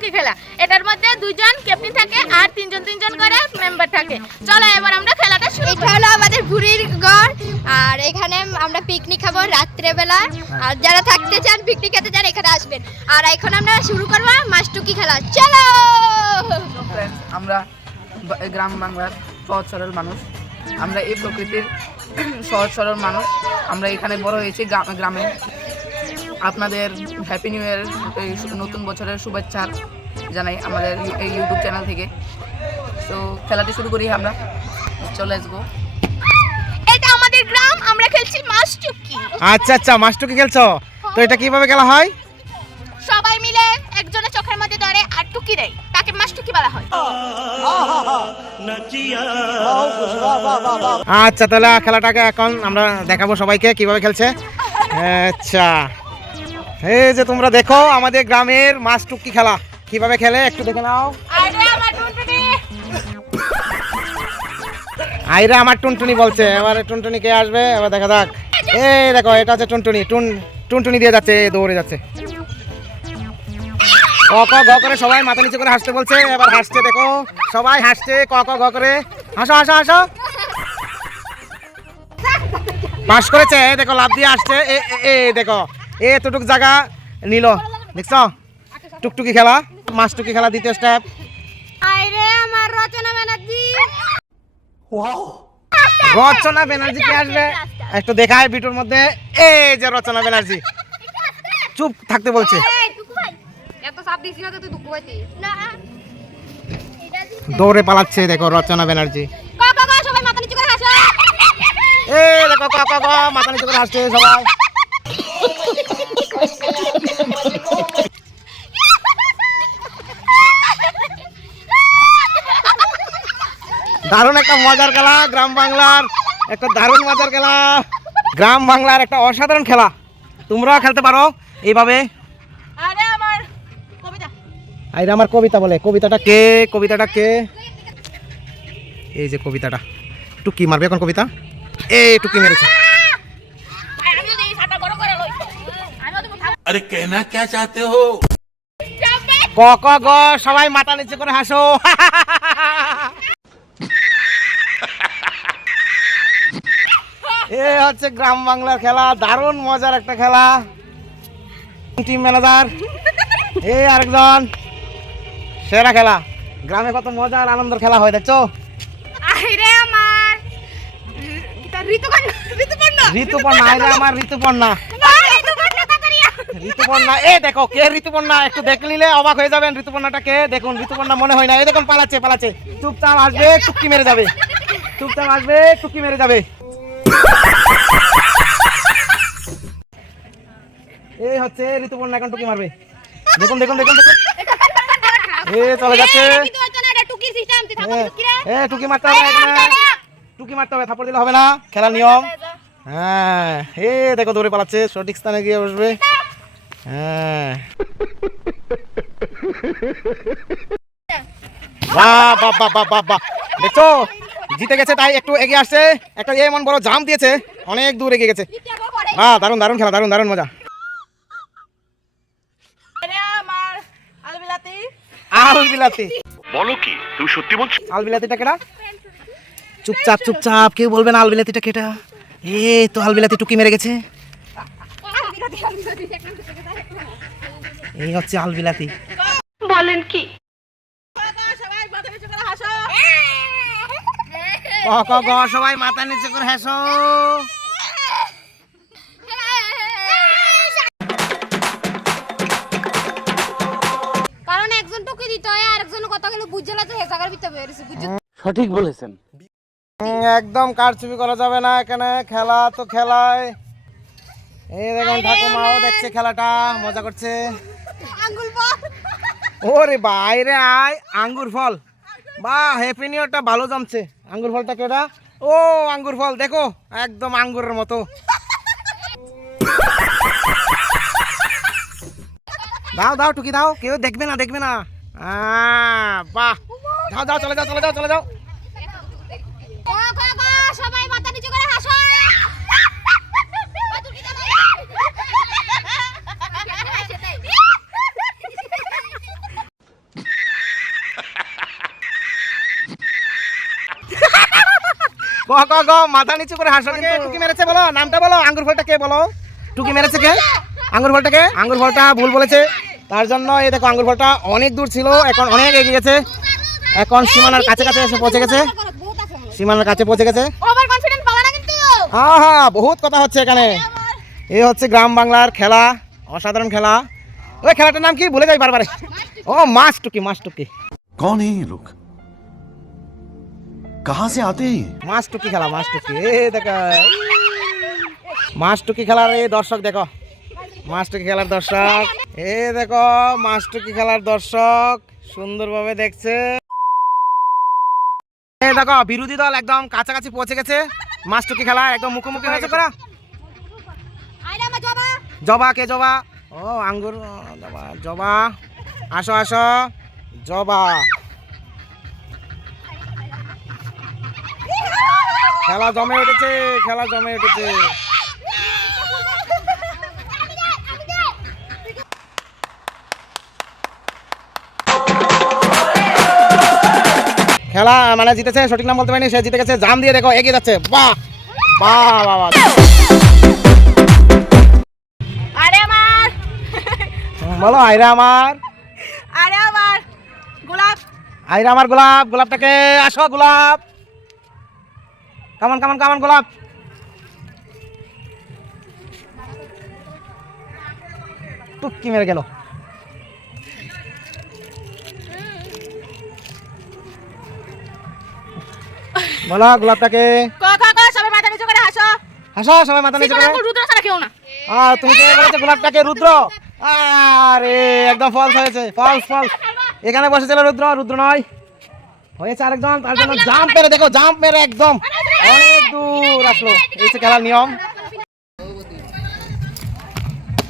মাস্টুকি খেলা। এটার মধ্যে দুইজন ক্যাপ্টেন থাকে আর তিনজন তিনজন করে মেম্বার থাকে। চলো এবার আমরা খেলাটা শুরু এটা হলো আমাদের বুড়ির ঘর আর এখানে আমরা পিকনিক খাব রাত্রেবেলা। আর যারা থাকতে চান পিকনিক খেতে চান এখানে আসবেন। আর এখন আমরা শুরু করব মাস্টুকি খেলা। চলো! আমরা গ্রাম বাংলার সহজ সরল মানুষ। আমরা এই প্রকৃতির সহজ সরল মানুষ। আমরা এখানে বড় হয়েছি গ্রা- গ্রামে। আপনাদের হ্যাপি নিউ ইয়ার এই নতুন বছরের শুভেচ্ছা জানাই আমাদের এই ইউটিউব চ্যানেল থেকে। তো খেলাটি শুরু করি আমরা। চলে আসব এটা আমাদের গ্রাম আমরা খেলছি মাস্টুকি আচ্ছা আচ্ছা মাস্টুকি খেলছো? তো এটা কীভাবে খেলা হয়? সবাই মিলে একজনের চোখের মধ্যে ধরে আর টুকি দেয়। তাকে মাস্টুকি বলা হয়। আচ্ছা তাহলে খেলাটাকে এখন আমরা দেখাবো সবাইকে কীভাবে খেলছে। আচ্ছা। এই যে তোমরা দেখো আমাদের গ্রামের মাস্টুকি খেলা। কীভাবে খেলে? একটু দেখে নাও। আরে আমার টুনটুনি। আইরা আমার টুনটুনি বলছে। এবারে টুনটুনি কে আসবে? এবার দেখা যাক। এই দেখো এটা হচ্ছে টুনটুনি। টুন টুনটুনি দিয়ে যাচ্ছে দৌড়ে যাচ্ছে। ক ক গ করে সবাই মাথা নিচে করে হাসতে বলছে। এবার হাসছে দেখো। সবাই হাসছে ক ক গ করে। হাসো হাসো হাসো। পাস করেছে এই দেখো লাভ দিয়ে আসছে। এ দেখো। এতটুক জায়গা নিল। দেখছ? টুকটুকি খেলা মাছ টুকি খেলা দ্বিতীয় স্টেপ আরে আমার রচনা ব্যানার্জি। রচনা ব্যানার্জি কে আসবে? একটু দেখায় বিটুর মধ্যে। এই যে রচনা ব্যানার্জি। চুপ থাকতে বলছে। দৌড়ে পালাচ্ছে দেখো রচনা ব্যানার্জি। ক ক ক সবাই মাথা নিচু করে হাসো। এই দেখো ক ক ক মাথা নিচু করে হাসছে সবাই। দারুণ একটা মজার খেলা গ্রাম বাংলার একটা দারুণ মজার খেলা। গ্রাম বাংলার একটা অসাধারণ খেলা। তোমরাও খেলতে পারো এইভাবে। আরে আমার কবিতা। আর আমার কবিতা বলে কবিতাটা কে কবিতাটা কে? এই যে কবিতাটা। টুকি মারবে এখন কবিতা? এই টুকি মেরেছে আমি যদি এই ছাতা বড় করে লই আমি তো अरे कहना क्या चाहते हो ক ক গ সবাই মাথা নিচে করে হাসো এ হচ্ছে গ্রাম বাংলার খেলা দারুণ মজার একটা খেলা টিম ম্যানেজার এই আরেকজন সেরা খেলা গ্রামে কত মজার আনন্দের খেলা হয় দেখছো আরে আমার ঋতুপর্ণা ঋতুপর্ণা ঋতুপর্ণা আইরে আমার ঋতুপর্ণা ঋতুপর্ণা কাতারিয়া ঋতুপর্ণা এ দেখো কে ঋতুপর্ণা? একটু দেখে নিলে অবাক হয়ে যাবেন ঋতুপর্ণাটা কে? দেখুন ঋতুপর্ণা মনে হয় না। এই দেখুন পালাচ্ছে পালাচ্ছে। চুপচাপ আসবে টুকি মেরে যাবে। চুপচাপ আসবে টুকি মেরে যাবে। এই হচ্ছে ঋতুপর্ণা এখন টুকি মারবে। দেখুন দেখুন দেখুন দেখুন। এ চলে যাচ্ছে। এ, টুকি মারতে হবে টুকি মারতে হবে থাপড় দিলে হবে না। খেলার নিয়ম। হ্যাঁ এ দেখো দৌড়ে পালাচ্ছে। সঠিক স্থানে গিয়ে বসবে। হ্যাঁ। বাহ বাহ বাহ বাহ বাহ বাহ। দেখছ? জিতে গেছে তাই একটু এগিয়ে আসছে। একটা এমন বড় জাম দিয়েছে। অনেক দূর এগিয়ে গেছে। হ্যাঁ দারুণ দারুণ খেলা দারুণ দারুণ মজা। আরে আলবিলাতি। আল বিলাতি বলো কি তুমি সত্যি বলছো? আল বিলাতিটা কেটা চুপচাপ চুপচাপ কেউ বলবে না আল বিলাতিটা কেটা এ তো আল বিলাতি টুকি মেরে গেছে। এই হচ্ছে হাসো ক? সবাই মাথা নিচে করে হেসো। কারণ একজন টুকি দিতে হয় আর একজন কথা গেলে বুঝলে তো হেসাকার ভিতরে বেরিয়েছে বুঝছ? উম, একদম কারচুপি করা যাবে না এখানে খেলা তো খেলায়। এই দেখুন ঠাকুমাও দেখছে খেলাটা মজা করছে। ওরে বাইরে আয়, আঙ্গুর ফল। বা হ্যাপি নিউ ইয়ারটা ভালো জমছে। আঙ্গুর ফলটা কেটা ও, আঙ্গুর ফল, দেখো, একদম আঙ্গুরের মতো। দাও দাও, টুকি দাও, কেউ দেখবে না দেখবে না। বাহ। যাও যাও, চলে যাও চলে যাও চলে যাও ক ক ক সবাই মাথা নিচু করে হাসো ক ক মাথা নিচু করে হাসো কিন্তু। টুকি মেরেছে বলো নামটা বলো আঙ্গুর ফলটা কে বলো? টুকি মেরেছে কে? আঙ্গুর ফলটা কে? আঙ্গুর ফলটা ভুল বলেছে। তার জন্য এই দেখো আঙ্গুর ফলটা অনেক দূর ছিল এখন অনেক এগিয়ে গেছে। এখন সীমানার কাছে কাছে এসে পৌঁছে গেছে। সীমানার কাছে পৌঁছে গেছে। হ্যাঁ হ্যাঁ বহুত কথা হচ্ছে এখানে। এই হচ্ছে গ্রাম বাংলার খেলা অসাধারণ খেলা। ওই খেলাটার নাম কি? ভুলে যাই বারবারে। ও মাছ টুকি মাছ টুকি। কন লোক कहाँ से आते हैं ये? মাছ টুকি খেলা মাছ টুকি এ দেখো মাছ টুকি খেলার এই দর্শক দেখো মাছ টুকি খেলার দর্শক এ দেখো মাছ টুকি খেলার দর্শক সুন্দরভাবে দেখছে এ দেখো বিরোধী দল একদম কাছাকাছি পৌঁছে গেছে মাছ টুকি খেলা একদম মুখোমুখি হয়েছে করা জবা কে জবা ও আঙ্গুর ও, জবা জবা আসো আসো জবা খেলা জমে উঠেছে খেলা জমে উঠেছে। খেলা মানে জিতেছে সঠিক নাম বলতে পারিনি সে জিতে গেছে জাম দিয়ে দেখো এগিয়ে যাচ্ছে বাহ! বাহ বাহ আরে আমার! বলো আইরা আমার। আরে আমার! গোলাপ! আইরা আমার গোলাপ গোলাপটাকে আসো গোলাপ। কামান কামান কামান গোলাপ টুকি মেরে গেল? বলো গোলাপটাকে। ক ক ক সবাই মাথা নিচু করে হাসো। হাসো সবাই মাথা নিচে করে। সিপারা রুদ্র ছাড়া কেউ না। আর তুমি কে বলেছ গোলাপটাকে রুদ্র? আরে একদম ফলস হয়েছে ফলস ফলস এখানে বসেছিল রুদ্র রুদ্র নয়। হয়েছে আরেকজন তার জন্য জাম্প মেরে দেখো জাম্প মেরে একদম। অনেক দূর আসলো। এই হচ্ছে খেলার নিয়ম।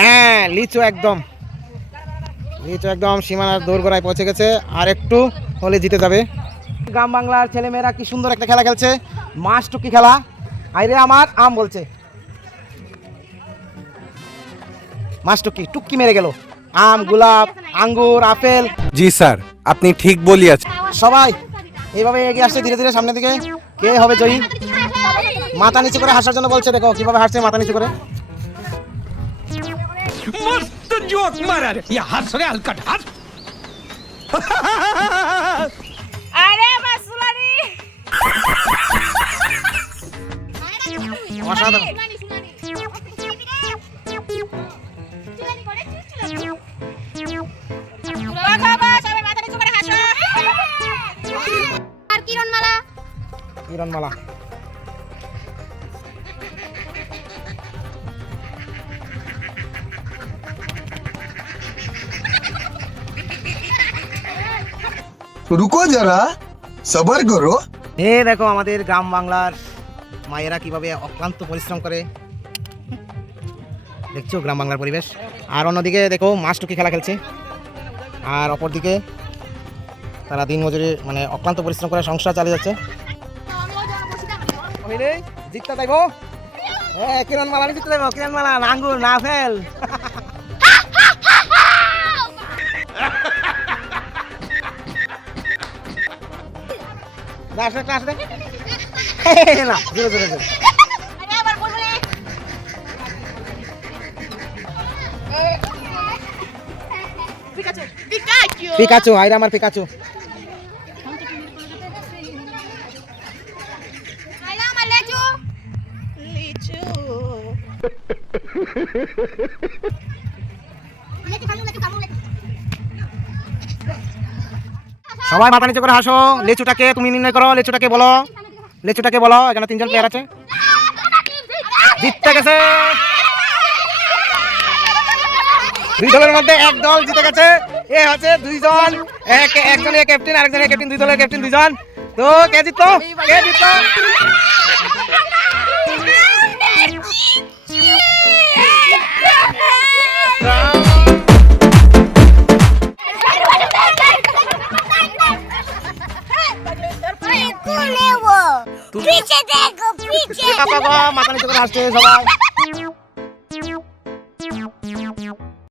হ্যাঁ লিচু একদম। লিচু একদম সীমানার দোরগোড়ায় পৌঁছে গেছে। আর একটু হলে জিতে যাবে। গ্রাম বাংলার ছেলেমেয়েরা কি সুন্দর একটা খেলা খেলছে। মাছ টুকি খেলা। আইরে আমার আম বলছে। মাছ টুকি টুকি মেরে গেল। আম গোলাপ আঙ্গুর আপেল। জি স্যার আপনি ঠিক বলিয়াছেন। সবাই এইভাবে এগিয়ে আসছে ধীরে ধীরে সামনের দিকে। কে হবে জয়ী? মাথা নিচু করে হাসার জন্য বলছে দেখো কীভাবে হাসছে মাথা নিচু করে। অসাধারণ। হিরণমালা রুকো যারা সবার করো। এ দেখো আমাদের গ্রাম বাংলার মায়েরা কীভাবে অক্লান্ত পরিশ্রম করে। দেখছ গ্রাম বাংলার পরিবেশ? আর অন্যদিকে দেখো মাছটুকি খেলা খেলছে। আর অপরদিকে তারা দিন মজুরি মানে অক্লান্ত পরিশ্রম করে সংসার চালিয়ে যাচ্ছে। জিততে দেখো। হ্যাঁ কিরণ মালা জিততে দেবো কিরণ মালা আঙ্গুর না ফেল আসলে না জোরে জোরে জোরে পিকাচু আইরা আমার পিকাচু। সবাই মাথা নিচে করে হাসো। লেচুটাকে তুমি নির্ণয় করো, লেচুটাকে বলো। লেচুটাকে বলো এখানে তিনজন প্লেয়ার আছে। জিততে গেছে। দুই দলের মধ্যে এক দল জিতে গেছে। এ হচ্ছে দুইজন। এক একজন ক্যাপ্টেন আরেকজন ক্যাপ্টেন দুই দলের ক্যাপ্টেন দুইজন। তো কে জিতলো? কে জিতলো? কাপড় মাথা নিচে করে হাসছে সবাই।